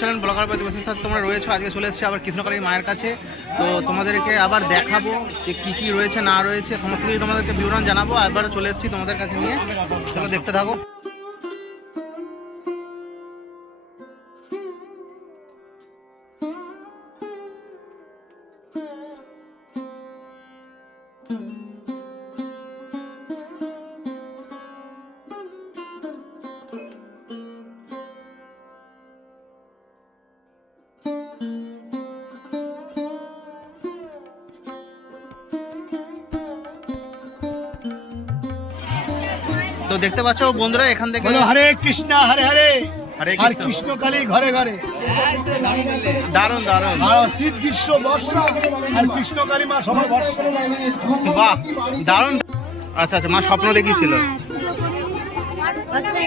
Channel blogger প্রতিবেশীর সাথে তোমরা রয়েছো। আজকে চলে এসেছি আবার কৃষ্ণকালী মায়ের কাছে। তো তোমাদেরকে আবার দেখাবো যে কী কী রয়েছে, না রয়েছে, সমস্ত কিছু তোমাদেরকে বিবরণ জানাব। আবার চলে এসেছি তোমাদের কাছে নিয়ে। চলো দেখতে থাকো। তো দেখতে পাচ্ছ বন্ধুরা এখান থেকে হরে কৃষ্ণ হরে হরে। হরে আর কৃষ্ণ। কৃষ্ণ কালী ঘরে ঘরে। দারুণ দারুণ। আর শীত গ্রীষ্ম বর্ষা আর কৃষ্ণ কালী মা সবার বর্ষা। বাহ দারুণ। আচ্ছা আচ্ছা মা স্বপ্ন দেখিয়েছিল। আচ্ছা,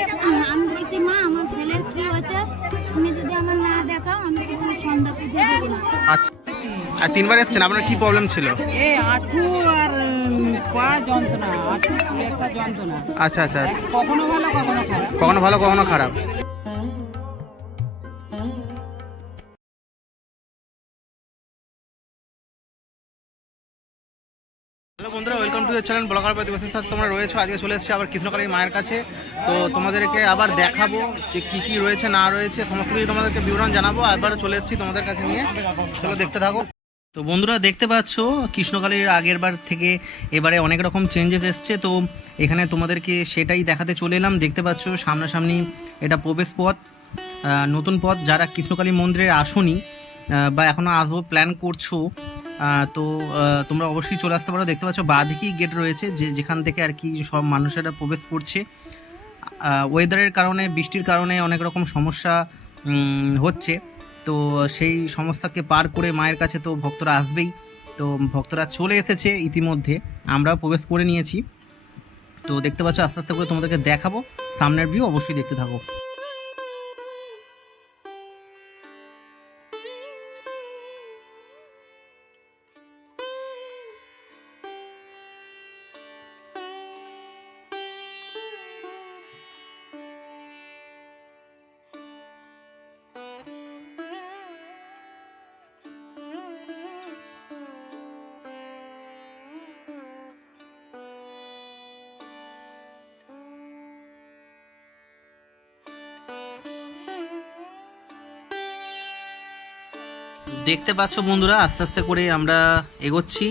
আমি বলছি মা আমার ছেলের কি হয়েছে তুমি যদি আমার না দেখাও আমি কোনো সন্ধ্যা পুজো দেবো না আচ্ছা আর তিনবার এসছেন আপনার কি প্রবলেম ছিল? এ আর পা যন্ত্রণা আঁঠু একটা যন্ত্রণা। আচ্ছা আচ্ছা। কখনো ভালো কখনো খারাপ। কখনো ভালো কখনো খারাপ। হ্যালো বন্ধুরা ওয়েলকাম টু চ্যানেল ব্লগার প্রতিবেশীর সাথে তোমরা রয়েছো। আজকে চলে এসেছি আবার কৃষ্ণকালী মায়ের কাছে। তো তোমাদেরকে আবার দেখাবো যে কি কি রয়েছে না রয়েছে সমস্ত কিছু তোমাদেরকে বিবরণ জানাব। আবার চলে এসেছি তোমাদের কাছে নিয়ে। চলো দেখতে থাকো। তো বন্ধুরা দেখতে পাচ্ছ, কৃষ্ণকালীর আগের বার থেকে এবারে অনেক রকম চেঞ্জেস এসছে। তো এখানে তোমাদেরকে সেটাই দেখাতে চলে এলাম। দেখতে পাচ্ছ, সামনাসামনি এটা প্রবেশ পথ নতুন পথ। যারা কৃষ্ণকালী মন্দিরে আসনি বা এখনও আসব প্ল্যান করছ তো তোমরা অবশ্যই চলে আসতে পারো। দেখতে পাচ্ছ, বাঁদিকেই গেট রয়েছে, যে যেখান থেকে আর কি সব মানুষেরা প্রবেশ করছে। ওয়েদারের কারণে, বৃষ্টির কারণে অনেক রকম সমস্যা হচ্ছে। তো সেই সমস্যাকে পার করে মায়ের কাছে তো ভক্তরা আসবেই। তো ভক্তরা চলে এসেছে ইতিমধ্যে, আমরাও প্রবেশ করে নিয়েছি। তো দেখতে পাচ্ছ, আস্তে আস্তে করে তোমাদেরকে দেখাবো। সামনের ভিউ অবশ্যই দেখতে থাকো। দেখতে পাচ্ছ বন্ধুরা, আস্তে আস্তে করে আমরা এগোচ্ছি।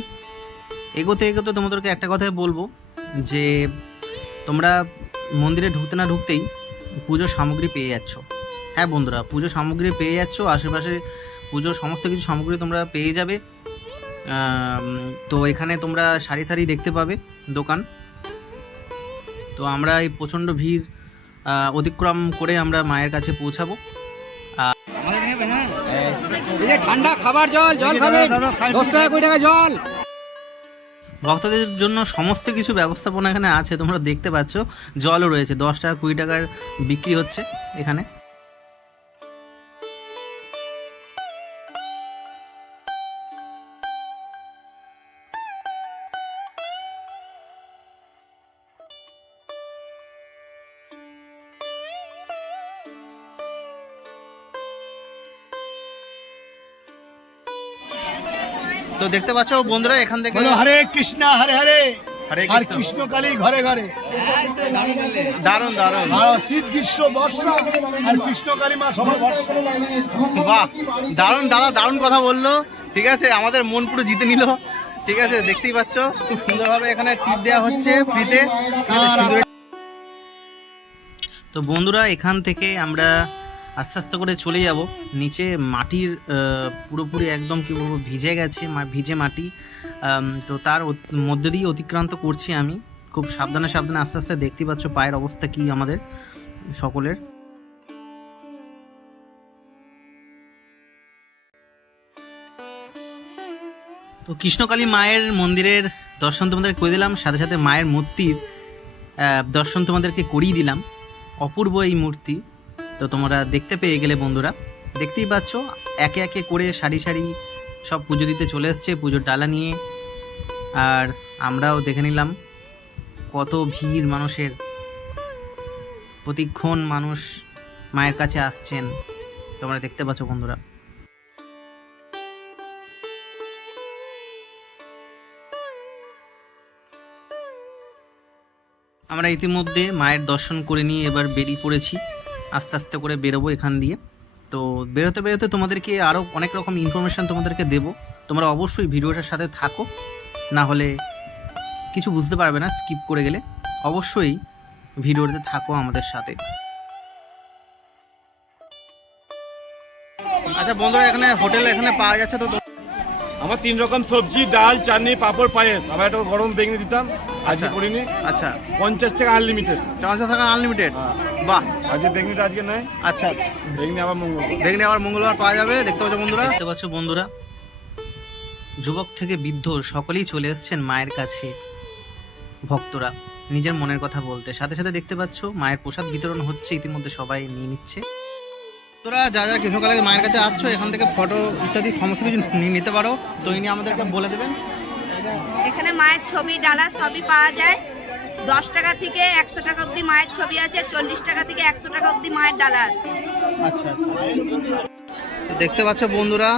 এগোতে এগোতে তোমাদেরকে একটা কথাই বলব, যে তোমরা মন্দিরে ঢুকতে না ঢুকতেই পুজোর সামগ্রী পেয়ে যাচ্ছ। হ্যাঁ বন্ধুরা, পুজো সামগ্রী পেয়ে যাচ্ছ, আশেপাশে পুজোর সমস্ত কিছু সামগ্রী তোমরা পেয়ে যাবে। তো এখানে তোমরা সারি সারি দেখতে পাবে দোকান। তো আমরা এই প্রচণ্ড ভিড় অতিক্রম করে আমরা মায়ের কাছে পৌঁছাবো। ঠান্ডা খাবার জল জল খাবেন। দশ টাকা কুড়ি টাকা জল। ভক্তদের জন্য সমস্ত কিছু ব্যবস্থাপনা এখানে আছে তোমরা দেখতে পাচ্ছ। জলও রয়েছে দশ টাকা কুড়ি টাকার বিক্রি হচ্ছে এখানে। তো দেখতে পাচ্ছ বন্ধুরা এখান থেকে বলো হরে কৃষ্ণ হরে হরে। আর কৃষ্ণ। কালী ঘরে ঘরে। শীত গ্রীষ্ম বর্ষা আর কৃষ্ণ কালী মা সবার বর্ষা। বাহ দারুণ দাদা দারুণ কথা বলল। ঠিক আছে আমাদের মন পুরো জিতে নিল। ঠিক আছে দেখতেই পাচ্ছ খুব সুন্দরভাবে এখানে টিপ দেওয়া হচ্ছে ফ্রিতে তো বন্ধুরা এখান থেকে আমরা আস্তে আস্তে করে চলে যাব। নিচে মাটির পুরোপুরি একদম কি বলব, ভিজে গেছে ভিজে মাটি। তো তার মধ্যে দিয়ে অতিক্রান্ত করছি আমি। খুব সাবধানে সাবধানে আস্তে আস্তে দেখতে পাচ্ছ পায়ের অবস্থা কি আমাদের সকলের। তো কৃষ্ণকালী মায়ের মন্দিরের দর্শন তোমাদের করে দিলাম, সাথে সাথে মায়ের মূর্তির দর্শন তোমাদেরকে করিয়ে দিলাম। অপূর্ব এই মূর্তি। তো তোমরা দেখতে পেয়ে গেলে বন্ধুরা। দেখতেই পাচ্ছ, একে একে করে সারি সারি সব পুজো দিতে চলে এসছে পুজোর ডালা নিয়ে। আর আমরাও দেখে নিলাম কত ভিড় মানুষের। প্রতিক্ষণ মানুষ মায়ের কাছে আসছেন। তোমরা দেখতে পাচ্ছ বন্ধুরা। আমরা ইতিমধ্যে মায়ের দর্শন করে নিয়ে এবার বেরিয়ে পড়েছি। আস্তে আস্তে করে বেরোবো এখান দিয়ে। তো বেরোতে বেরোতে তোমাদেরকে আরও অনেক রকম ইনফরমেশান তোমাদেরকে দেবো। তোমরা অবশ্যই ভিডিওটার সাথে থাকো। না হলে কিছু বুঝতে পারবে না স্কিপ করে গেলে। অবশ্যই ভিডিওতে থাকো আমাদের সাথে। আচ্ছা বন্ধুরা এখানে হোটেল এখানে পাওয়া যাচ্ছে তো? আমার তিন রকম সবজি ডাল চাটনি পাঁপড় পায়েস। আবার একটা গরম বেগনি দিতাম আজকে আচ্ছা। করিনি। আচ্ছা। পঞ্চাশ টাকা আনলিমিটেড পঞ্চাশ টাকা আনলিমিটেড বাহ। আজকে বেগনিটা আজকে নাই আচ্ছা। আচ্ছা বেগনি আবার মঙ্গল দেখলে আবার মঙ্গলবার পাওয়া যাবে দেখতে পাচ্ছ বন্ধুরা? দেখতে পাচ্ছ বন্ধুরা? যুবক থেকে বৃদ্ধ সকলেই চলে এসেছেন মায়ের কাছে। ভক্তরা নিজের মনের কথা বলতে। সাথে সাথে দেখতে পাচ্ছ মায়ের প্রসাদ বিতরণ হচ্ছে ইতিমধ্যে সবাই নিয়ে নিচ্ছে। তোরা যা যারা কৃষ্ণকালে মায়ের কাছে আসছো এখান থেকে ফটো ইত্যাদি সমস্ত কিছু নিয়ে নিতে পারো। তো ইনি আমাদেরকে বলে দেবেন। এখানে মায়ের ছবি ডালা সবই পাওয়া যায়। দশ টাকা থেকে একশো টাকা অবধি মায়ের ছবি আছে চল্লিশ টাকা থেকে একশো টাকা অবধি মায়ের ডালা আছে। আচ্ছা আচ্ছা। দেখতে পাচ্ছ বন্ধুরা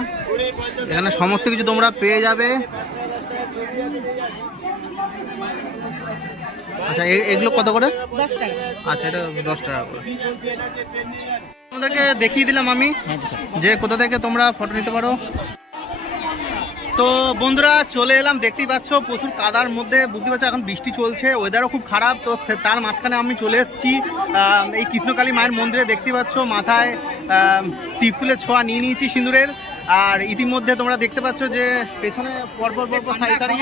এখানে সমস্ত কিছু তোমরা পেয়ে যাবে। আচ্ছা এ- এগুলো কত করে? দশ টাকা। আচ্ছা এটা দশ টাকা করে। তোমাদেরকে দেখিয়ে দিলাম আমি যে কোথা থেকে তোমরা ফটো নিতে পারো। তো বন্ধুরা চলে এলাম। দেখতেই পাচ্ছ প্রচুর কাদার মধ্যে বুঝতে পারছ এখন বৃষ্টি চলছে ওয়েদারও খুব খারাপ। তো তার মাঝখানে আমি চলে এসেছি। এই কৃষ্ণকালী মায়ের মন্দিরে দেখতে পাচ্ছ মাথায় আহ, ত্রিফুলের ছোঁয়া নিয়ে নিয়েছি সিঁদুরের। আর ইতিমধ্যে তোমরা দেখতে পাচ্ছ যে পেছনে পরপর পরপর সারি সারি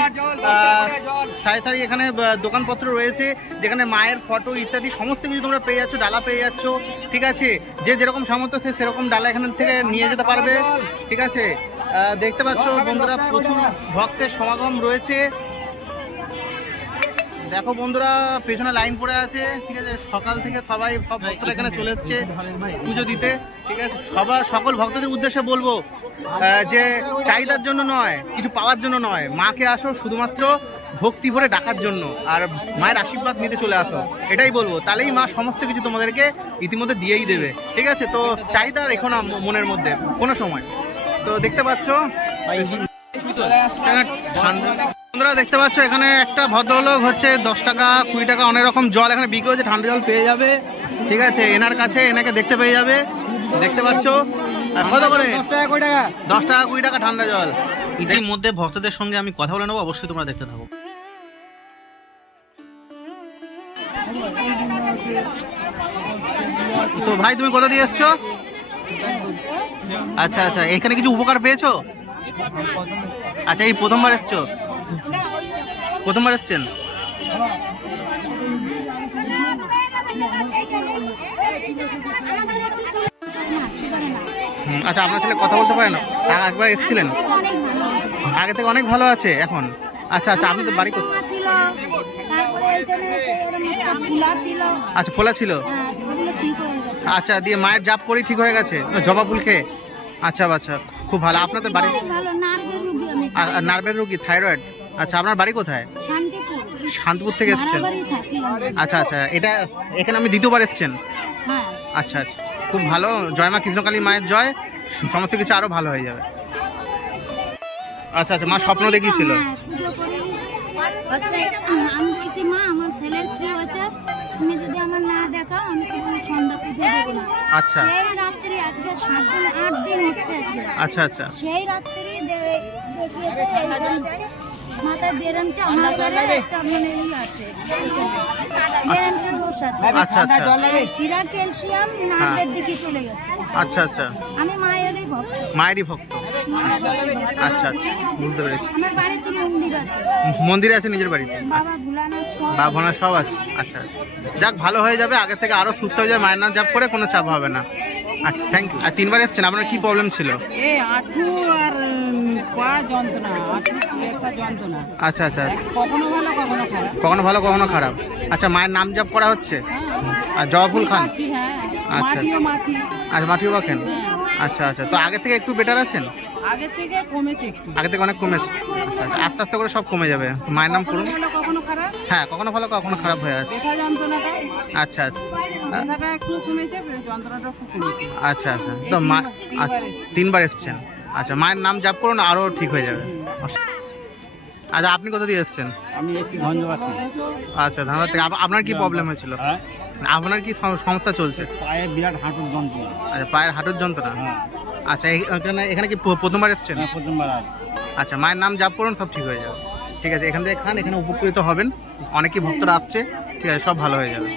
সারি সারি এখানে দোকানপত্র রয়েছে যেখানে মায়ের ফটো ইত্যাদি সমস্ত কিছু তোমরা পেয়ে যাচ্ছ ডালা পেয়ে যাচ্ছ ঠিক আছে? যে যেরকম সামর্থ্য সে সেরকম ডালা এখান থেকে নিয়ে যেতে পারবে ঠিক আছে? দেখতে পাচ্ছ বন্ধুরা প্রচুর ভক্তের সমাগম রয়েছে। দেখো বন্ধুরা পেছনে লাইন পড়ে আছে ঠিক আছে? সকাল থেকে সবাই সব ভক্তরা এখানে চলে এসছে পুজো দিতে ঠিক আছে? সবার সকল ভক্তদের উদ্দেশ্যে বলব যে চাহিদার জন্য নয় কিছু পাওয়ার জন্য নয়। মাকে আসো শুধুমাত্র ভক্তি ভরে ডাকার জন্য আর মায়ের আশীর্বাদ নিতে চলে আসো। এটাই বলব। তাহলেই মা সমস্ত কিছু তোমাদেরকে ইতিমধ্যে দিয়েই দেবে ঠিক আছে? তো চাহিদা রেখো না মনের মধ্যে কোনো সময়। তো দেখতে পাচ্ছ ঠান্ডা- বন্ধুরা দেখতে পাচ্ছ এখানে একটা ভদ্রলোক হচ্ছে দশ টাকা কুড়ি টাকা অনেক রকম জল এখানে বিক্রি হচ্ছে ঠান্ডা জল পেয়ে যাবে। ঠিক আছে এনার কাছে এনাকে দেখতে পেয়ে যাবে। দেখতে পাচ্ছ? আর কত করে? দশ টাকা কুড়ি টাকা। দশ টাকা কুড়ি টাকা ঠান্ডা জল। ইতির মধ্যে ভক্তদের সঙ্গে আমি কথা বলে নেব অবশ্যই তোমরা দেখতে থাকো। তো ভাই তুমি কোথা দিয়ে এসছো? আচ্ছা আচ্ছা এখানে কিছু উপকার পেয়েছ? আচ্ছা এই প্রথমবার এসছো? প্রথমবার এসছেন? আচ্ছা আপনার ছেলে কথা বলতে পারে না? একবার এসেছিলেন? আগে থেকে অনেক ভালো আছে এখন? আচ্ছা আচ্ছা আপনি তো বাড়ি আচ্ছা ফোলা ছিল? আচ্ছা দিয়ে মায়ের জাপ করেই ঠিক হয়ে গেছে? জবা ফুল খেয়ে? আচ্ছা আচ্ছা খুব ভালো। আপনাদের বাড়ি নার্ভের আর আর নার্ভের রোগী থাইরয়েড? আচ্ছা আপনার বাড়ি কোথায়? শান্তিপুর। শান্তপুর থেকে এসেছেন। আচ্ছা আচ্ছা এটা এখানে আমি দ্বিতীয়বার এসেছেন? হ্যাঁ। আচ্ছা আচ্ছা খুব ভালো। জয় মা কৃষ্ণকালী মায়ের জয়। সমস্ত কিছু আরও ভালো হয়ে যাবে। আচ্ছা আচ্ছা মা স্বপ্ন দেখিয়েছিল? হ্যাঁ, পুজো করি। হচ্ছে আমি বলছি মা আমার ছেলের কি হয়েছে? তুমি যদি আমার না দেখাও আমি তো সন্ধ্যা পুজো দেবো না। আচ্ছা। সেই রাত্রি আজকে সাত দিন আট দিন হচ্ছে আজকে। আচ্ছা আচ্ছা। সেই রাত্রি আচ্ছা আচ্ছা। আর শিরা ক্যালসিয়াম নার্ভের দিকে চলে গেছে আচ্ছা আচ্ছা। আমি মায়েরই ভক্ত। মায়েরই ভক্ত। আচ্ছা আচ্ছা। বুঝতে পেরেছি। মন্দির আছে। মন্দিরে আছে নিজের বাড়িতে? বাবা ভোলানাথ সব বা ভোনা সব আছে। আচ্ছা আচ্ছা। যাক ভালো হয়ে যাবে। আগে থেকে আরও সুস্থ হয়ে যাবে। মায়ের নাম জাপ করে কোনো চাপ হবে না। আচ্ছা থ্যাংক ইউ আর তিনবার এসছেন। আপনার কি প্রবলেম ছিল? এই আঁঠু আর পা যন্ত্রণা একটা যন্ত্রণা? আচ্ছা আচ্ছা। কখনো ভালো কখনো খারাপ। কখনো ভালো কখনো খারাপ। আচ্ছা মায়ের নাম জপ করা হচ্ছে? হ্যাঁ। আর জবা ফুল খান? আচ্ছা। আচ্ছা। মাটিও বাখেন হ্যাঁ। আচ্ছা আচ্ছা। তো আগে থেকে একটু বেটার আছেন? আগের থেকে কমেছে একটু। আগে থেকে অনেক কমেছে। আচ্ছা আচ্ছা। আস্তে আস্তে করে সব কমে যাবে। মায়ের নাম করুন কখনো খারাপ? হ্যাঁ কখনো ভালো কখনো খারাপ হয়ে আছে। ব্যথা যন্ত্রণাটা? আচ্ছা আচ্ছা। ব্যথাটা একটু কমেছে যন্ত্রণাটা একটু কমেছে। আচ্ছা আচ্ছা। তো মা আচ্ছা তিনবার এসছেন। আচ্ছা মায়ের নাম জাপ করুন আরও ঠিক হয়ে যাবে। আচ্ছা আপনি কোথা দিয়ে এসছেন? আমি একটি ধন্যবাদ আচ্ছা ধানবাদ থেকে। আপনার কি প্রবলেম হয়েছিল? হ্যাঁ। আপনার কি সমস্যা চলছে? পায়ে বিরাট হাঁটুর যন্ত্রণা। আচ্ছা পায়ের হাঁটুর যন্ত্রণা? হ্যাঁ। আচ্ছা এখানে এখানে কি প্রথমবার এসছেন? হ্যাঁ, প্রথমবার আচ্ছা মায়ের নাম জাপ করুন সব ঠিক হয়ে যাবে। ঠিক আছে এখান থেকে খান এখানে উপকৃত হবেন। অনেকেই ভক্তরা আসছে। ঠিক আছে সব ভালো হয়ে যাবে।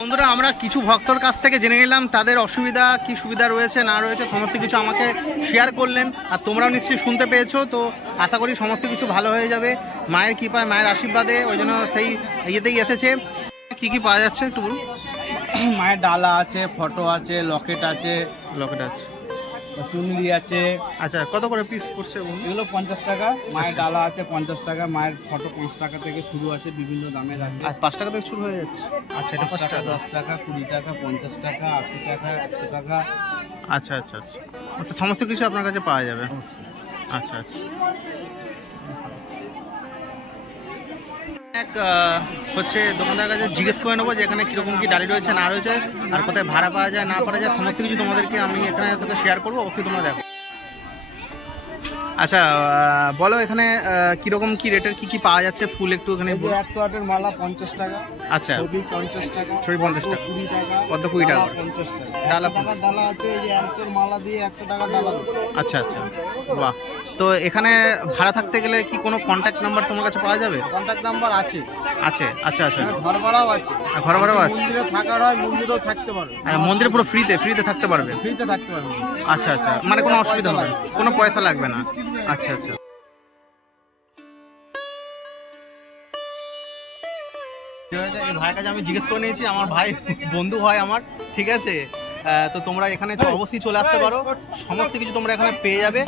বন্ধুরা আমরা কিছু ভক্তর কাছ থেকে জেনে নিলাম তাদের অসুবিধা কি সুবিধা রয়েছে না রয়েছে সমস্ত কিছু আমাকে শেয়ার করলেন আর তোমরাও নিশ্চয়ই শুনতে পেয়েছ তো আশা করি সমস্ত কিছু ভালো হয়ে যাবে। মায়ের কৃপায় মায়ের আশীর্বাদে ওই জন্য সেই ইয়েতেই এসেছে। কি কি পাওয়া যাচ্ছে একটু মায়ের ডালা আছে ফটো আছে লকেট আছে। লকেট আছে। চুনরি আছে। আচ্ছা কত করে পিস পড়ছে এগুলো পঞ্চাশ টাকা। মায়ের আচ্ছা। ডালা আছে পঞ্চাশ টাকা। মায়ের ফটো পাঁচ টাকা থেকে শুরু আছে বিভিন্ন দামের আছে। আর পাঁচ টাকা থেকে শুরু হয়ে যাচ্ছে? আচ্ছা এটা পাঁচ টাকা। দশ টাকা কুড়ি টাকা পঞ্চাশ টাকা আশি টাকা একশো টাকা। আচ্ছা আচ্ছা আচ্ছা। আচ্ছা সমস্ত কিছু আপনার কাছে পাওয়া যাবে? আচ্ছা আচ্ছা। এক হচ্ছে দোকানদার কাছে জিজ্ঞেস করে নেব যে এখানে কীরকম কি ডালি রয়েছে না রয়েছে আর কোথায় ভাড়া পাওয়া যায় না পাওয়া যায় সমস্ত কিছু তোমাদেরকে আমি এখানে তোকে শেয়ার করব অবশ্যই তোমরা দেখো। আচ্ছা বলো এখানে কীরকম কি রেটের কি কি পাওয়া যাচ্ছে ফুল একটু এখানে একশো আটের মালা পঞ্চাশ টাকা আচ্ছা। ছবি পঞ্চাশ টাকা ছবি 50 টাকা। কুড়ি টাকা পদ্ম কুড়ি টাকা পঞ্চাশ টাকা। ডালা ডালা আছে এই যে একশোর মালা দিয়ে একশো টাকা ডালা। আচ্ছা আচ্ছা। বাহ। তো এখানে ভাড়া থাকতে গেলে কি কোনো কন্ট্যাক্ট নাম্বার তোমার কাছে পাওয়া যাবে? কন্ট্যাক্ট নাম্বার আছে। আছে আচ্ছা আচ্ছা। ঘর ভাড়াও আছে। আর ঘর ভাড়াও আছে? মন্দিরে থাকার হয় মন্দিরেও থাকতে পারবে। হ্যাঁ মন্দিরে পুরো ফ্রিতে ফ্রিতে থাকতে পারবে? ফ্রিতে থাকতে পারবে। আচ্ছা আচ্ছা। মানে কোনো অসুবিধা হবে না? কোনো পয়সা লাগবে না? আচ্ছা আচ্ছা। এই ভাইয়ের কাছে আমি জিজ্ঞেস করে নিয়েছি আমার ভাই বন্ধু হয় আমার ঠিক আছে? তো তোমরা এখানে অবশ্যই চলে আসতে পারো। সমস্ত কিছু তোমরা এখানে পেয়ে যাবে।